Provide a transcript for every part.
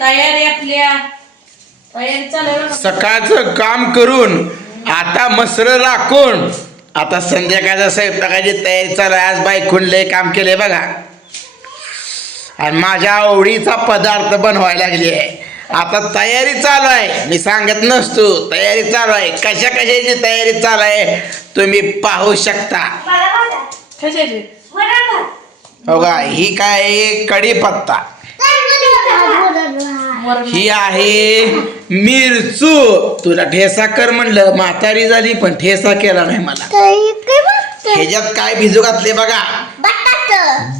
तयारी आपल्या तयारी चालू. सकाळचं काम करून आता मसर राखून आता संध्याकाळच्या स्वयंपाकाची तयारी चालू आहे. आज बायकून लय काम केलंय बघा आणि माझ्या आवडीचा पदार्थ बनवायला लागली आहे. आता तयारी चालू आहे. मी सांगत नसतो तयारी चालू आहे. कशा कशाची तयारी चालू आहे तुम्ही पाहू शकता. हो का ही काय कढीपत्ता, ही आहे मिरचू. तुला ठेसा कर म्हणलं म्हातारी झाली पण ठेसा केला नाही मला. ह्याच्यात काय भिजू घातले बघा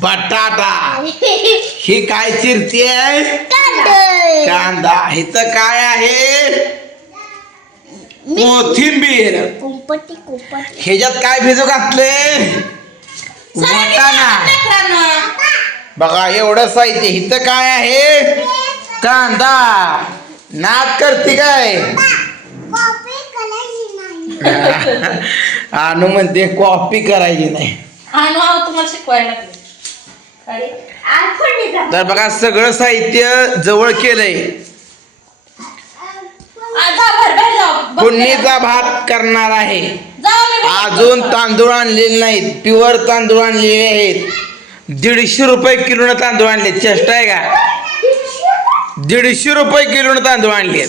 बटाटा. ही काय चिरती आहे कांदा. हिचं काय आहे कोथिंबीर. ह्याच्यात काय भिजू घातले वाटाणा. बघा एवढं साहित्य. हिचं काय आहे कांदा. नाद करते काय आणू म्हणते कॉपी करायची नाही. तुम्हाला शिकवायला लागले. तर बघा सगळं साहित्य जवळ केलंय. फोडणीचा भात करणार आहे. अजून तांदूळ आणलेले नाहीत. प्युअर तांदूळ आणलेले आहेत. 150 रुपये किलोनं तांदूळ आणले. चेष्टा आहे का 150 रुपये किलोनं तांदूळ आणले.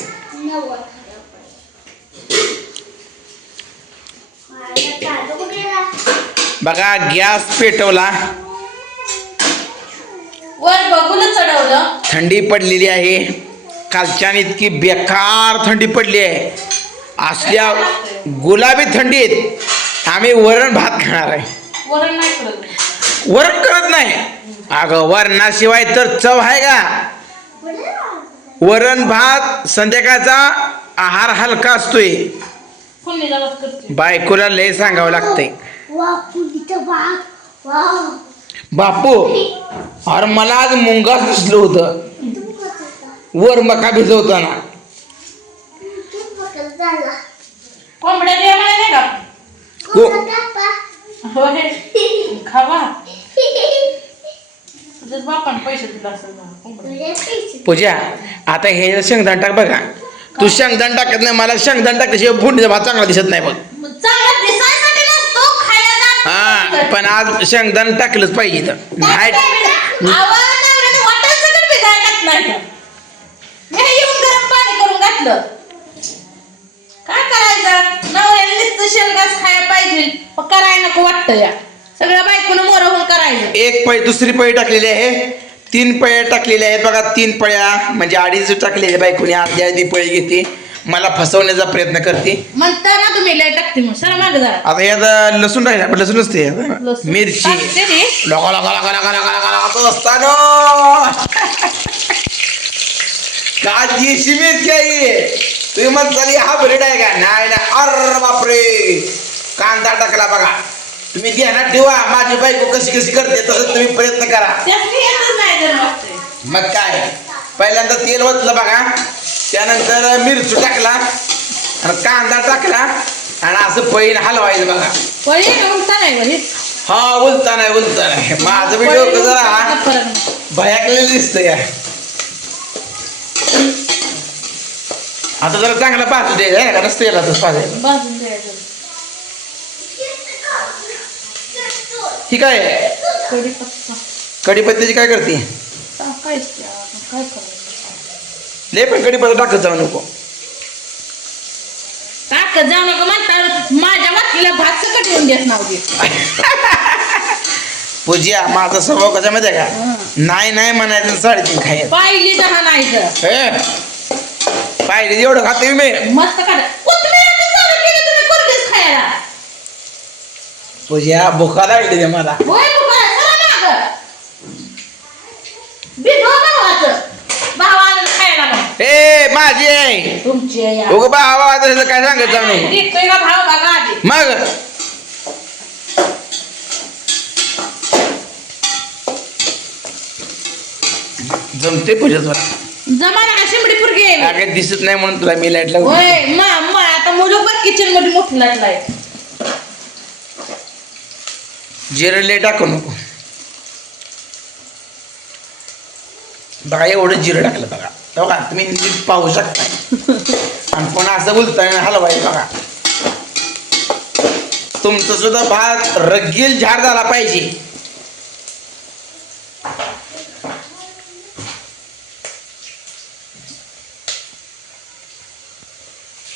बघा गॅस पेटवला. वर बघून चढवलं. थंडी पडलेली आहे. कालच्यान इतकी बेकार थंडी पडली आहे. असल्या गुलाबी थंडीत आम्ही वरण भात खाणार आहे. वरण नाही करत. वरण करत नाही. अगं वरणाशिवाय तर चव आहे का. वरण भात संध्याकाळचा आहार हलका असतोय. बायकोला लय सांगावं लागतंय. बापू अरे मला आज मुंगाच दिसलं होतं वर मका भिजवताना. कोंबड्या द्या मला नाही का खावा. तुझ्याच बापान पैसे दिला असेल. पूजा आता हे शेंगदाण टाक. बघा तू शेंगदाण टाकत नाही. मला शेंगदाण टाकल्याशिवाय फोडणीचा भात चांगला दिसत नाही. बघ हा पण आज शेंगदाण टाकलंच पाहिजे. नाही काय करायचं नवऱ्याने शेलगास खायला पाहिजे करायला नको वाटतं. या सगळ्या बायकोनं मोरवून करायचं. एक पळी दुसरी पळी टाकलेली आहे. 3 पळ्या टाकलेल्या आहेत बघा. 3 पळ्या म्हणजे 2.5 टाकलेल्या बायकोने. अर्धी पळी घेते मला फसवण्याचा प्रयत्न करते. म्हणता ना तुम्ही लय टाकते मग सर मागे जरा. आता यात लसूण राहिला पण लसूण नसते. मिरची का देशी मिरची आहे. तुम्ही मग झाली हा ब्रेड आहे का नाही ना. अरे बापरे कांदा टाकला बघा. तुम्ही ध्यानात ठेवा माझी बायको कशी कशी करते तसं तुम्ही प्रयत्न करा. मग काय पहिल्यांदा तेल ओतलं बघा. त्यानंतर मिरची टाकला आणि कांदा टाकला आणि असं पैन हलवायचं बघा. हा उलता नाही. माझं बी डोकं जरा भयाकलेलं दिसतं या. आता जरा चांगला भाजू द्यायचा का नसतं याला तसं भाजायचं. ही काय कढीपत्त्याची काय करते. लय पण कढीपत्ता टाकत जाऊ नको. टाकत जाऊ नको म्हणता माझ्या वाटलेला भात सकट येऊन देत नाव दे. पूजा माझा स्वभाव कसा माहिती आहे का. नाही म्हणायचं 3.5 खायचं. पाहिली दहा नाही पाहिजे एवढं खाते मी मस्त खायला. पूजा भुका लागली मला. ए माझी आहे तुमची भावा काय सांगत जाऊ नको. मग जमते पूजाच जमाना का शिंबडी पुरगे काय दिसत नाही म्हणून तुला मी लाईट लावून. आता मुलं पण किचन मध्ये मोठी लाईट लाय. जिरं लय टाकू नको बघा. एवढं जिरं टाकलं बघा. बघा तुम्ही नीट पाहू शकता आणि पुन्हा असं बोलताय हलवाय बघा. तुमचं सुद्धा भात रगील झाड झाला पाहिजे.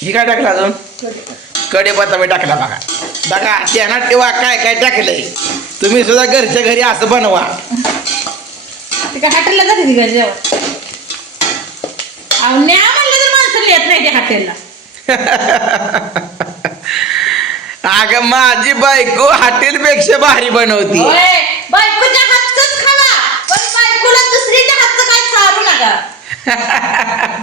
ही काय टाकलं अजून कढीपत्ता मी टाकला बघा. बघा ध्यानात ठेवा काय काय टाकलंय. तुम्ही सुद्धा घरच्या घरी असं बनवा. ते काय हॉटेलला जाते ती घरी जेवण. अहो न्या म्हणलं तर माणसं येत नाही त्या हॉटेलला. अगं माझी बायको हॉटेलपेक्षा भारी बनवती. होय, बायकोच्या हातचंच खावा पण बायकोला दुसरीच्या हातचं काय चालू नका.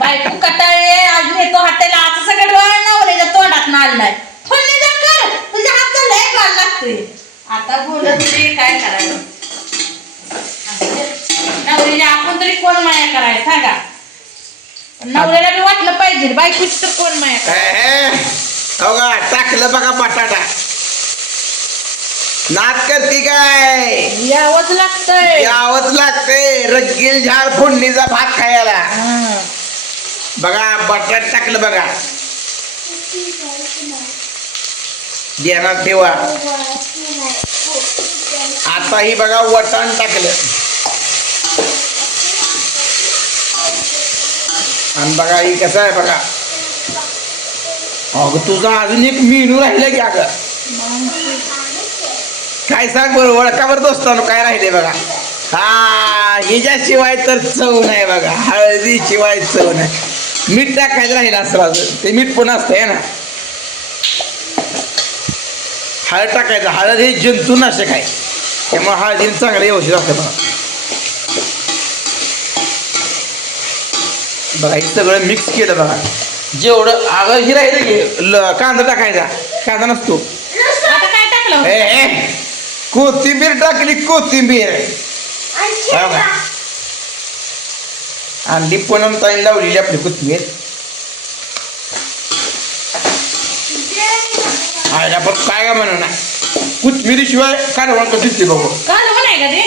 बायको कटाळे आज येतो हॉटेलला असं सगळं डोळा नवऱ्याच्या तोंडात नाळलाय. फोडणी जा कर तुझ्या हातचं लय माल लागतोय. आता बोलत तरी काय करायचं. नवऱ्याला आपण तरी कोण माया करायला सांगा. नवऱ्याला बी वाटलं पाहिजे बायकोची तर कोण माया करायला. बघा टाकलं बघा बटाटा. नाद करती काय यावंच लागतंय. यावंच लागतंय. रगील झाड फोडणीचा भात खायला. बघा बटाट टाकलं बघा. ध्यानात ठेवा. आता ही बघा वटाण टाकलं आणि बघा ही कसं आहे बघा. अगं तुझा अजून एक मेनू राहिला की अगं काय सांग बरं ओळखा बरं दोस्तानो काय राहिले बघा. हा हिच्याशिवाय तर चव नाही बघा. हळदीशिवाय चव नाही. मीठ टाकायचं राहिलं असं ते मीठ पण असतंय ना. हळद टाकायचं. हळद हे जंतुनाशक आहे त्यामुळे हळदीने चांगलं व्यवस्थित असतं बघा. बघा हे सगळं मिक्स केलं बघा. जेवढं अगं ही राहिलं की कांदा टाकायचा. कांदा नसतो. आता काय टाकलं. कोथिंबीर टाकली. कोथिंबीर बघा आणली पूनम ताईने लावलेली आपली कोथिंबीर. आयला पण काय का म्हणा ना कोथिंबीरीशिवाय काढवण कसं दिसते बघू. काल म्हणाय का ते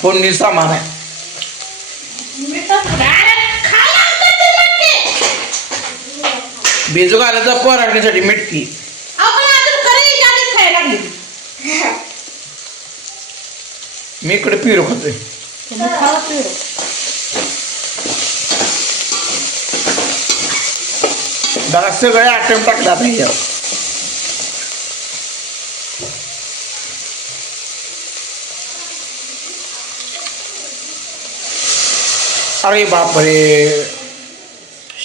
फोडणी सामान आहे. बेजू घालायचा पोराडण्यासाठी मिटकी. मी इकडे पिरो खातोय. बघा सगळे आयटम टाकला पाहिजे. अरे बापरे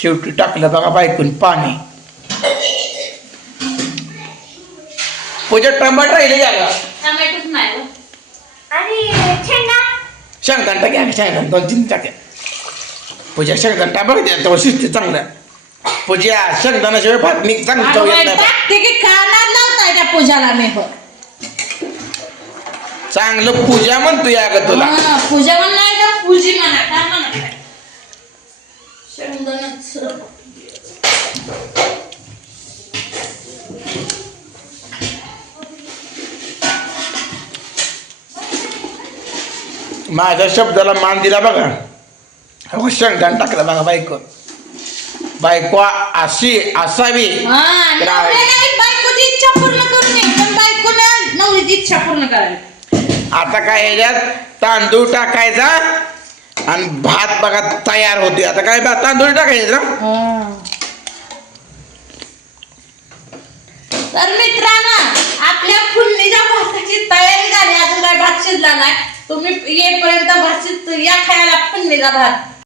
शेवटी टाकलं बघा बायकून पाणी. पूजा टमाटर राहिले का. टमॅटोच नाही शेंगदाण टाक्या. शेंगदाण 2-3 टाक्या. पूजा शेंगदाण टाका तेव्हा शिजते चांगलं. पूजा शेंगदाणाशिवाय भात मी चांगली चव येत नाही. त्या पूजाला मी चांगलं पूजा म्हणतो या ग तुला. पूजा म्हणणार का पूजी म्हणा काय म्हणा. शेंगदाणा माझ्या शब्दाला मान दिला बघा. शेंगदाण टाकलं बघा. बायको अशी असावी. बायकोची इच्छा पूर्ण करून नये पण बायकोनं नवरीची इच्छा पूर्ण करावी. आता काय ह्याच्यात तांदूळ टाकायचा आणि भात बघा तयार होते. आता काय तांदूळ टाकायचे ना. तर मित्रांनो आपल्या फुलणीच्या भाताची तयारी झाली. अजून काय भात शिजला नाही. तुम्ही येईपर्यंत भात शिजतो या खायला फुलणीचा भात.